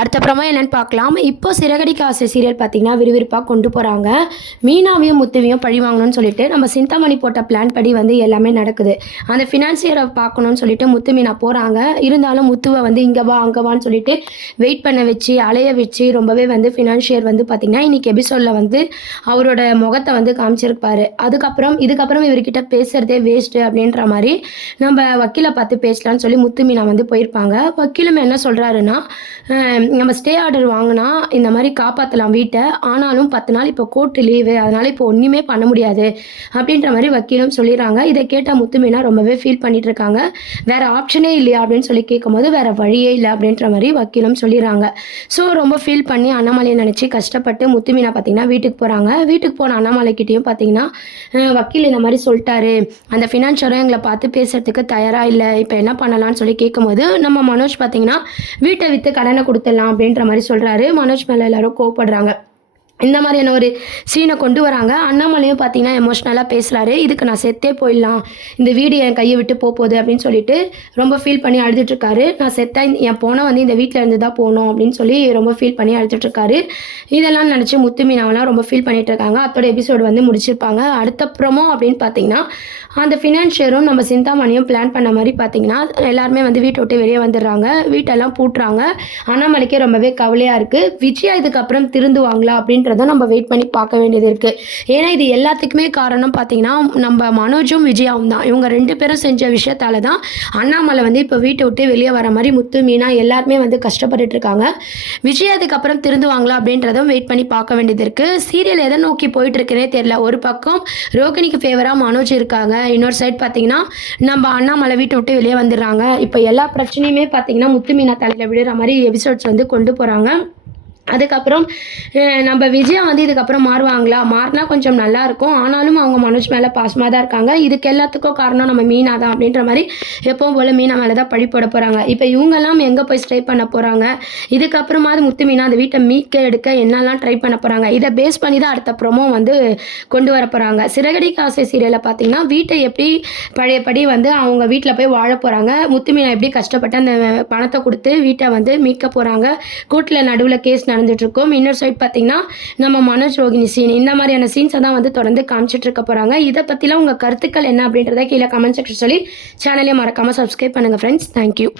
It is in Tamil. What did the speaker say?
அடுத்தப்புறமா என்னென்னு பார்க்கலாம். இப்போ சிறகடிக்க ஆசை சீரியல் பார்த்திங்கன்னா விறுவிறுப்பாக கொண்டு போகிறாங்க. மீனாவையும் முத்துவையும் பழி வாங்கணும்னு சொல்லிட்டு நம்ம சிந்தாமணி போட்ட பிளான் படி வந்து எல்லாமே நடக்குது. அந்த ஃபினான்சியரை பார்க்கணும்னு சொல்லிட்டு முத்து மீனா போகிறாங்க. இருந்தாலும் முத்துவை வந்து இங்கே வா அங்கே வான்னு சொல்லிட்டு வெயிட் பண்ண வச்சு அலைய வச்சு ரொம்பவே வந்து ஃபினான்ஷியர் வந்து பார்த்திங்கன்னா இன்றைக்கி எபிசோடில் வந்து அவரோட முகத்தை வந்து காமிச்சிருப்பார். இதுக்கப்புறம் இவர்கிட்ட பேசுகிறதே வேஸ்ட்டு அப்படின்ற மாதிரி நம்ம வக்கீலை பார்த்து பேசலான்னு சொல்லி முத்து மீனா வந்து போயிருப்பாங்க. வக்கீலும் என்ன சொல்கிறாருன்னா, நம்ம ஸ்டே ஆர்டர் வாங்கினா இந்த மாதிரி காப்பாற்றலாம் வீட்டை, ஆனாலும் 10 நாள் இப்போ கோர்ட்டு லீவு, அதனால் இப்போ ஒன்றுமே பண்ண முடியாது அப்படின்ற மாதிரி வக்கீலும் சொல்லிடுறாங்க. இதை கேட்டால் முத்துமீனா ரொம்பவே ஃபீல் பண்ணிட்டு இருக்காங்க. வேறு ஆப்ஷனே இல்லையா அப்படின்னு சொல்லி கேட்கும்போது வேறு வழியே இல்லை அப்படின்ற மாதிரி வக்கீலும் சொல்லிடுறாங்க. ஸோ ரொம்ப ஃபீல் பண்ணி அண்ணாமலையை நினச்சி கஷ்டப்பட்டு முத்துமீனா பார்த்திங்கன்னா வீட்டுக்கு போகிறாங்க. வீட்டுக்கு போன அண்ணாமலைக்கிட்டேயும் பார்த்திங்கன்னா வக்கீல் இந்த மாதிரி சொல்லிட்டாரு, அந்த ஃபினான்ஷியரும் எங்களை பார்த்து பேசுகிறதுக்கு தயாராக இல்லை, இப்போ என்ன பண்ணலான்னு சொல்லி கேட்கும்போது நம்ம மனோஜ் பார்த்திங்கன்னா வீட்டை விற்று கடனை கொடுத்துடலாம் அப்படின்ற மாதிரி சொல்கிறாரு. மனோஜ் மேலே எல்லாரும் கோவப்படுறாங்க. இந்த மாதிரியான ஒரு சீனை கொண்டு வராங்க. அண்ணாமலையும் பார்த்தீங்கன்னா எமோஷ்னலாக பேசுகிறாரு. இதுக்கு நான் செத்தே போயிடலாம், இந்த வீடு என் கையை விட்டு போகுது அப்படின்னு சொல்லிட்டு ரொம்ப ஃபீல் பண்ணி அழுதுட்டுருக்காரு. நான் செத்தா என் போனால் வந்து இந்த வீட்டில் இருந்து தான் போகணும் அப்படின்னு சொல்லி ரொம்ப ஃபீல் பண்ணி அழுதுட்டுருக்காரு. இதெல்லாம் நினச்சி முத்து மீனாவெல்லாம் ரொம்ப ஃபீல் பண்ணிட்டு இருக்காங்க. அதோட எபிசோடு வந்து முடிச்சிருப்பாங்க. அடுத்த ப்ரோமோ அப்படின்னு பார்த்தீங்கன்னா அந்த ஃபினான்ஷியரும் நம்ம சிந்தாமணியும் பிளான் பண்ண மாதிரி பார்த்தீங்கன்னா எல்லாருமே வந்து வீட்டை விட்டு வெளியே வந்துடுறாங்க. வீட்டெல்லாம் பூட்டுறாங்க. அண்ணாமலைக்கே ரொம்பவே கவலையாக இருக்குது. விஜயா இதுக்கப்புறம் திருந்துவாங்களா அப்படின்றத நம்ம வெயிட் பண்ணி பார்க்க வேண்டியது இருக்குது. ஏன்னா இது எல்லாத்துக்குமே காரணம் பார்த்தீங்கன்னா நம்ம மனோஜும் விஜயாவும் தான். இவங்க 2 பேரும் செஞ்ச விஷயத்தால தான் அண்ணாமலை வந்து இப்போ வீட்டை விட்டு வெளியே வர மாதிரி முத்து மீனா எல்லாருமே வந்து கஷ்டப்பட்டுட்டு இருக்காங்க. விஜயா இதுக்கப்புறம் திருந்துவாங்களா அப்படின்றதும் வெயிட் பண்ணி பார்க்க வேண்டியது இருக்குது. சீரியல் எதை நோக்கி போயிட்டு இருக்குன்னே தெரியல. ஒரு பக்கம் ரோகிணிக்கு ஃபேவராக மனோஜ் இருக்காங்க, இன்னொரு சைட் பார்த்தீங்கன்னா நம்ம அண்ணாமலை வீட்டை விட்டு வெளியே வந்துடுறாங்க. இப்போ எல்லா பிரச்சனையுமே பார்த்தீங்கன்னா முத்து மீனா தலையில் விடுற மாதிரி எபிசோட்ஸ் வந்து கொண்டு போகிறாங்க. அதுக்கப்புறம் நம்ம விஜயா வந்து இதுக்கப்புறம் மாறுவாங்களா, மாறினா கொஞ்சம் நல்லாயிருக்கும். ஆனாலும் அவங்க மனோஜ் மேலே பாசமாக தான் இருக்காங்க. இதுக்கு எல்லாத்துக்கும் காரணம் நம்ம மீனா தான் அப்படின்ற மாதிரி எப்பவும் போல் மீனா மேலே தான் பழி போட போகிறாங்க. இப்போ இவங்கெல்லாம் எங்கே போய் ஸ்டே பண்ண போகிறாங்க, இதுக்கப்புறமாவது முத்து மீனா அந்த வீட்டை மீட்க எடுக்க என்னெல்லாம் ட்ரை பண்ண போகிறாங்க, இதை பேஸ் பண்ணி தான் அடுத்த ப்ரோமோ வந்து கொண்டு வர போகிறாங்க. சிறகடிக்க ஆசை சீரியலில் பார்த்தீங்கன்னா வீட்டை எப்படி பழையபடி வந்து அவங்க வீட்டில் போய் வாழ போகிறாங்க, முத்து மீனா எப்படி கஷ்டப்பட்டு அந்த பணத்தை கொடுத்து வீட்டை வந்து மீட்க போகிறாங்க, கோர்ட்டில் நடுவில் கேஸ் நடந்துட்டு இருக்கும். இன்னொரு சைட் பார்த்தீங்கன்னா நம்ம மனோஜ் ரோகிணி சீன், இந்த மாதிரியான சீன்ஸை தான் வந்து தொடர்ந்து காமிச்சிட்டு இருக்க போகிறாங்க. இதை பற்றிலாம் உங்கள் கருத்துக்கள் என்ன அப்படின்றத கீழே கமெண்ட் செக்ஷன் சொல்லி சேனலே மறக்காமல் சப்ஸ்கிரைப் பண்ணுங்கள் ஃப்ரெண்ட்ஸ். தேங்க்யூ.